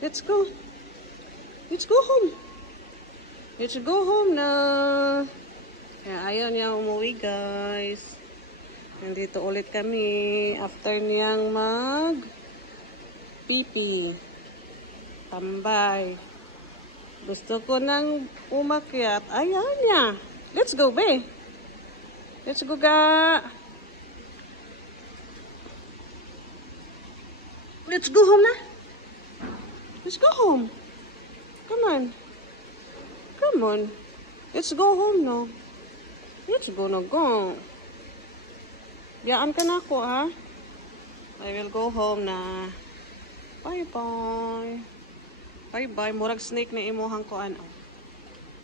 Let's go. Let's go home. Let's go home na. Kaya ayaw niya umuwi, guys. Nandito ulit kami after niyang pipi. Tambay. Gusto ko nang umakyat. Ayaw niya. Let's go, be. Let's go, ga. Let's go home na. Let's go home. Come on. Come on. Let's go home, no. Let's go na, go. Yaan ka na ako, ha? I will go home na. Bye-bye. Bye-bye. Murag snake na imuhang ko, ano.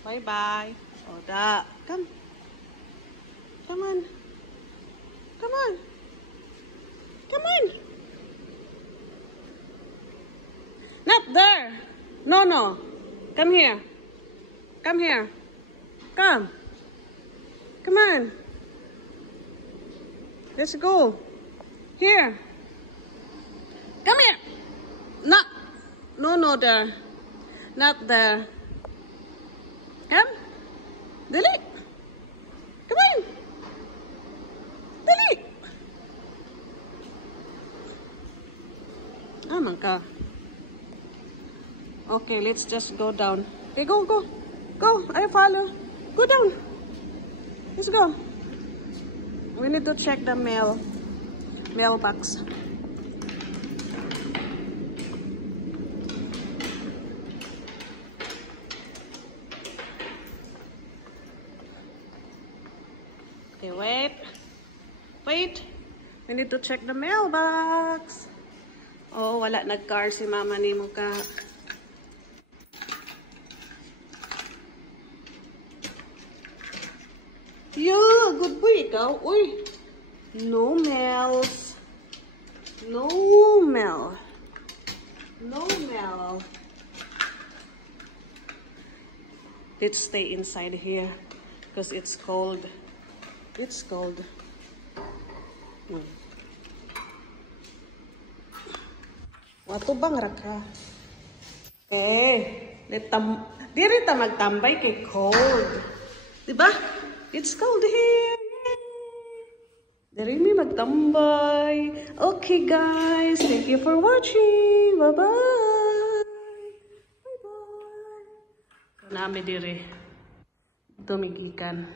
Bye-bye. O, da. Come. Come on. Come on. Come on. Not there. No, no. Come here. Come here. Come. Come on. Let's go. Here. Come here. No. No, no, there. Not there. Come. Dali. Come on. Dali. Aman ka. Okay, let's just go down. Okay, go, go. Go, I follow. Go down. Let's go. We need to check the mailbox. Okay, wait. Wait. We need to check the mailbox. Oh, wala nag-car si mama ni mo ka. Yeah, good boy ikaw. Uy. No mails. No mail. No mail. Let's stay inside here because it's cold. It's cold. Wato bang raka? Diri ta magtambay kay cold. Diba? It's cold here. Diri mi magtambay. Okay, guys. Thank you for watching. Bye-bye. Bye-bye. Kanami diri. Dumigikan.